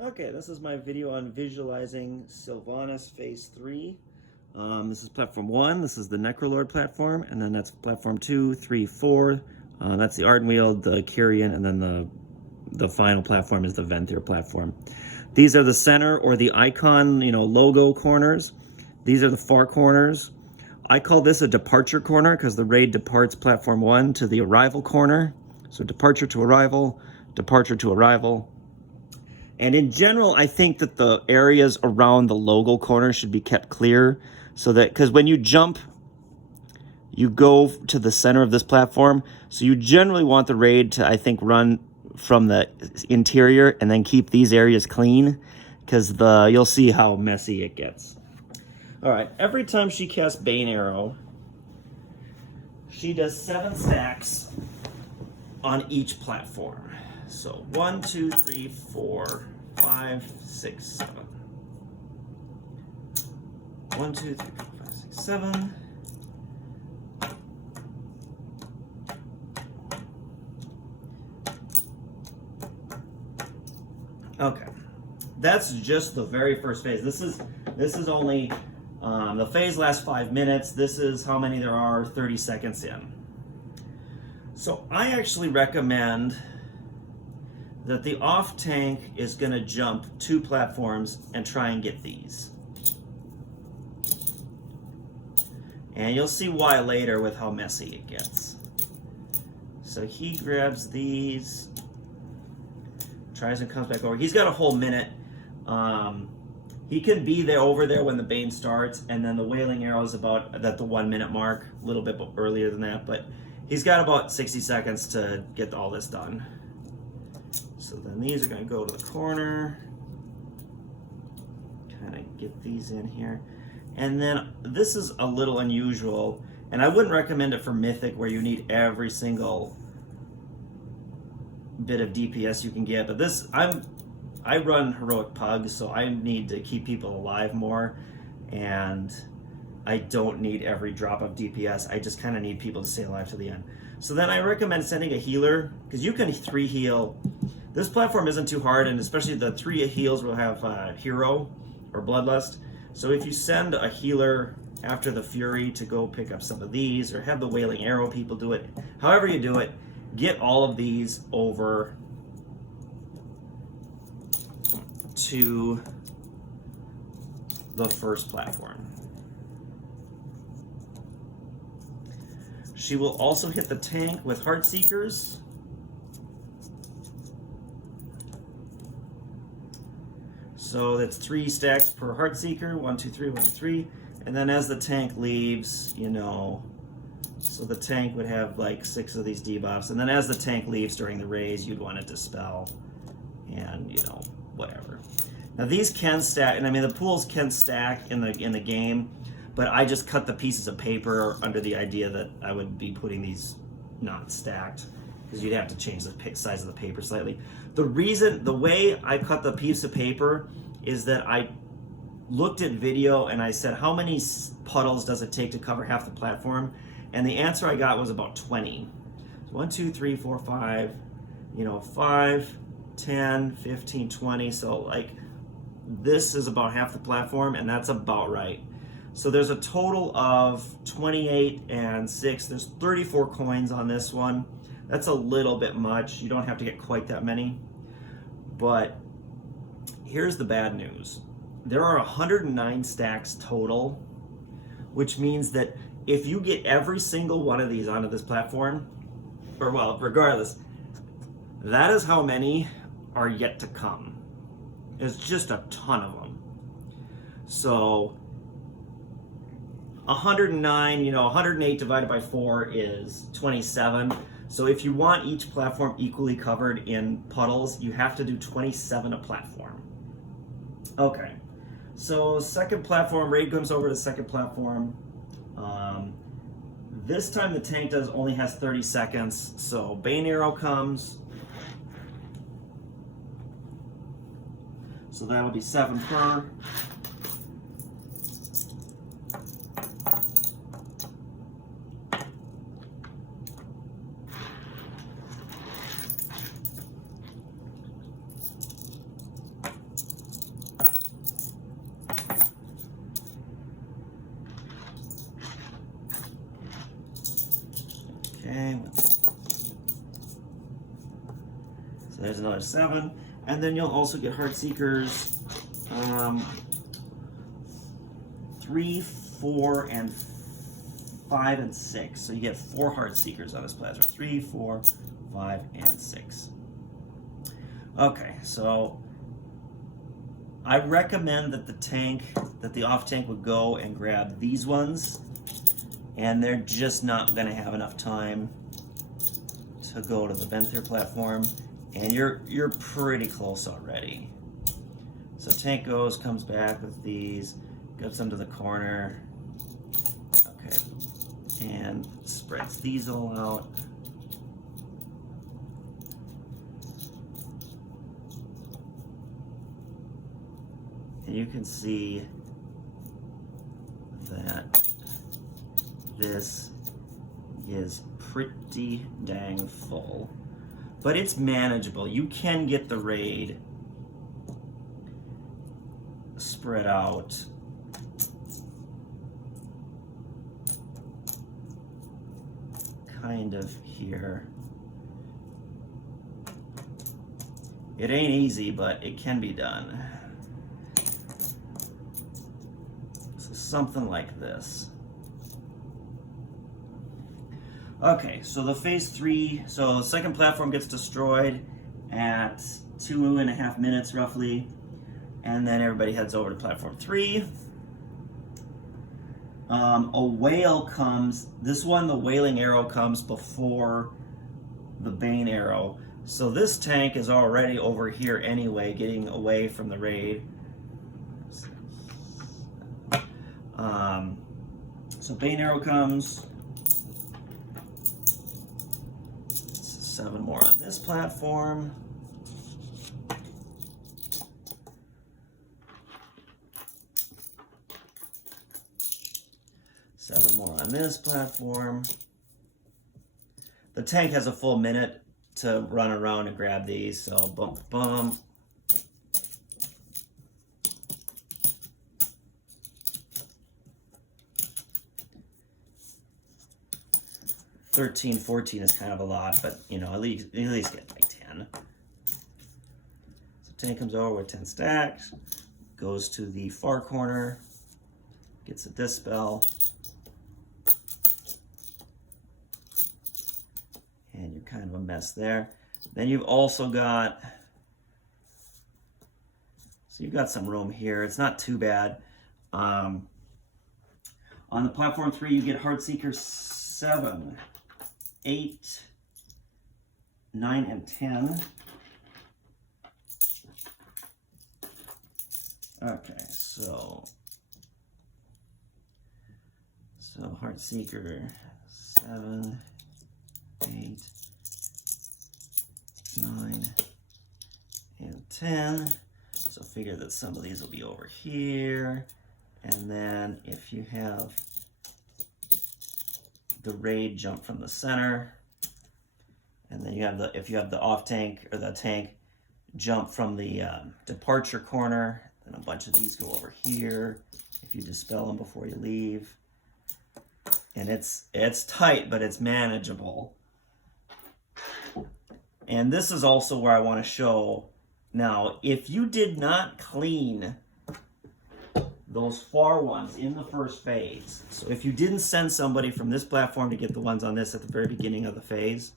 Okay, this is my video on visualizing Sylvanas Phase 3. This is Platform 1, this is the Necrolord platform, and then that's Platform 2, 3, 4. That's the Ardenweald, the Kyrian, and then the final platform is the Venthyr platform. These are the center or the icon, logo corners. These are the far corners. I call this a departure corner because the raid departs Platform 1 to the arrival corner. So departure to arrival, departure to arrival. And in general, I think that the areas around the logo corner should be kept clear so that, because when you jump, you go to the center of this platform. So you generally want the raid to, I think, run from the interior and then keep these areas clean because you'll see how messy it gets. All right, every time she casts Bane Arrow, she does 7 stacks on each platform. So 1, 2, 3, 4, 5, 6, 7. 1, 2, 3, 4, 5, 6, 7. Okay, that's just the very first phase. This is only the phase lasts 5 minutes. This is how many there are 30 seconds in. So I actually recommend that the off tank is going to jump 2 platforms and try and get these. And you'll see why later with how messy it gets. So he grabs these, tries and comes back over. He's got a whole minute. He can be there over there when the Bane starts, and then the Wailing Arrow is about at the 1 minute mark, a little bit earlier than that, but he's got about 60 seconds to get all this done. So then these are going to go to the corner, kind of get these in here. And then this is a little unusual, and I wouldn't recommend it for Mythic where you need every single bit of DPS you can get, but this, I run Heroic Pug, so I need to keep people alive more, and I don't need every drop of DPS. I just kind of need people to stay alive to the end. So then I recommend sending a healer, because you can 3 heal. This platform isn't too hard, and especially the 3 heals will have Hero or Bloodlust. So if you send a healer after the Fury to go pick up some of these, or have the Wailing Arrow people do it, however you do it, get all of these over to the first platform. She will also hit the tank with Heartseekers. So that's 3 stacks per Heartseeker, 1, 2, 3, 1, 2, 3. And then as the tank leaves, so the tank would have like 6 of these debuffs. And then as the tank leaves during the raise, you'd want to dispel and, whatever. Now these can stack, and I mean the pools can stack in the game, but I just cut the pieces of paper under the idea that I would be putting these not stacked, because you'd have to change the size of the paper slightly. The way I cut the piece of paper is that I looked at video and I said, how many puddles does it take to cover half the platform? And the answer I got was about 20. 1, 2, 3, 4, 5, 5, 10, 15, 20. So like this is about half the platform, and that's about right. So there's a total of 28 and 6. There's 34 coins on this one. That's a little bit much. You don't have to get quite that many. But here's the bad news. There are 109 stacks total, which means that if you get every single one of these onto this platform, or well, regardless, that is how many are yet to come. It's just a ton of them. So 109, 108 divided by 4 is 27. So if you want each platform equally covered in puddles, you have to do 27 a platform. Okay, so second platform, raid comes over to the second platform. This time the tank only has 30 seconds, so Bane Arrow comes. So that'll be 7 per. $7. And then you'll also get heartseekers 3, 4, and 5, and 6. So you get 4 heartseekers on this plasma. 3, 4, 5, and 6. Okay, so I recommend that the off tank would go and grab these ones, and they're just not going to have enough time to go to the Venthyr platform, and you're pretty close already. So tank comes back with these, gets them to the corner, okay, and spreads these all out. And you can see that this is pretty dang full, but it's manageable. You can get the raid spread out kind of here. It ain't easy, but it can be done. So something like this. Okay, so the phase 3, so the second platform gets destroyed at 2.5 minutes roughly, and then everybody heads over to platform 3. A whale comes, this one, the wailing arrow comes before the Bane arrow. So this tank is already over here anyway, getting away from the raid. So Bane arrow comes. 7 more on this platform. Seven more on this platform. The tank has a full minute to run around and grab these, so bump, bump. $13, $14 is kind of a lot, but you know, at least get like 10. So tank comes over with 10 stacks, goes to the far corner, gets a dispel, and you're kind of a mess there. Then you've also got, so you've got some room here. It's not too bad. On the platform 3, you get heartseekers 7, 8, 9, and 10. Okay, so heartseeker 7, 8, 9, and 10. So figure that some of these will be over here. And then if you have the raid jump from the center, and then you have the, if you have the off tank or the tank jump from the departure corner, then a bunch of these go over here if you dispel them before you leave. And it's tight, but it's manageable. And this is also where I want to show now, if you did not clean those far ones in the first phase, so if you didn't send somebody from this platform to get the ones on this at the very beginning of the phase,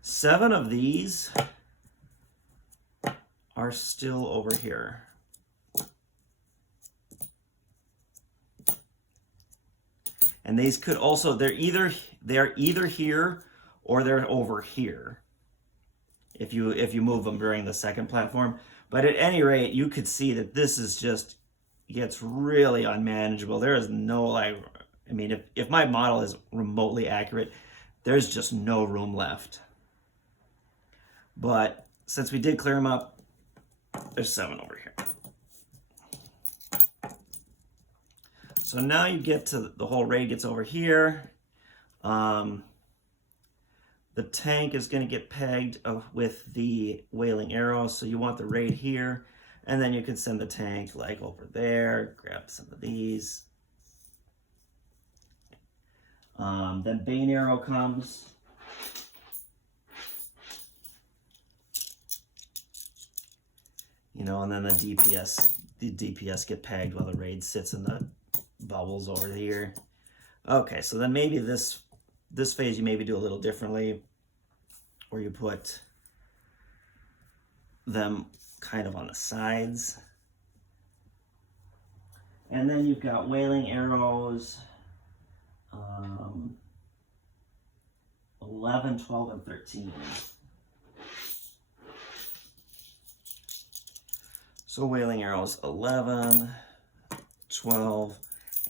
7 of these are still over here. And these could also, they're either here or they're over here if you move them during the second platform. But at any rate, you could see that this is just gets really unmanageable. There is no, like, I mean, if my model is remotely accurate, there's just no room left. But since we did clear them up, there's 7 over here. So now you get to the whole raid gets over here. The tank is going to get pegged with the wailing arrow, so you want the raid here. And then you can send the tank like over there, grab some of these. Then Bane arrow comes. You know, and then the DPS get pegged while the raid sits in the bubbles over here. Okay, so then maybe this phase you maybe do a little differently, where you put them kind of on the sides. And then you've got wailing arrows, 11, 12, and 13. So wailing arrows 11, 12,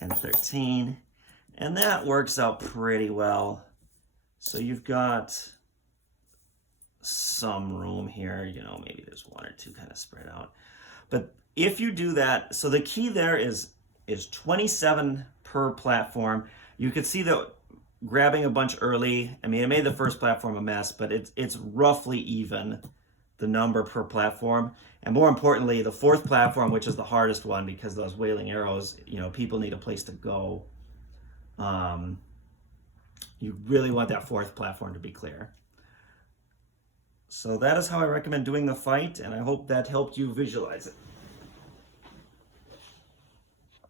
and 13. And that works out pretty well. So you've got some room here, you know, maybe there's one or two kind of spread out. But if you do that, so the key there is 27 per platform. You could see that grabbing a bunch early, I mean, it made the first platform a mess, but it's roughly even, the number per platform. And more importantly, the fourth platform, which is the hardest one because those wailing arrows, you know, people need a place to go. You really want that fourth platform to be clear. So that is how I recommend doing the fight, and I hope that helped you visualize it.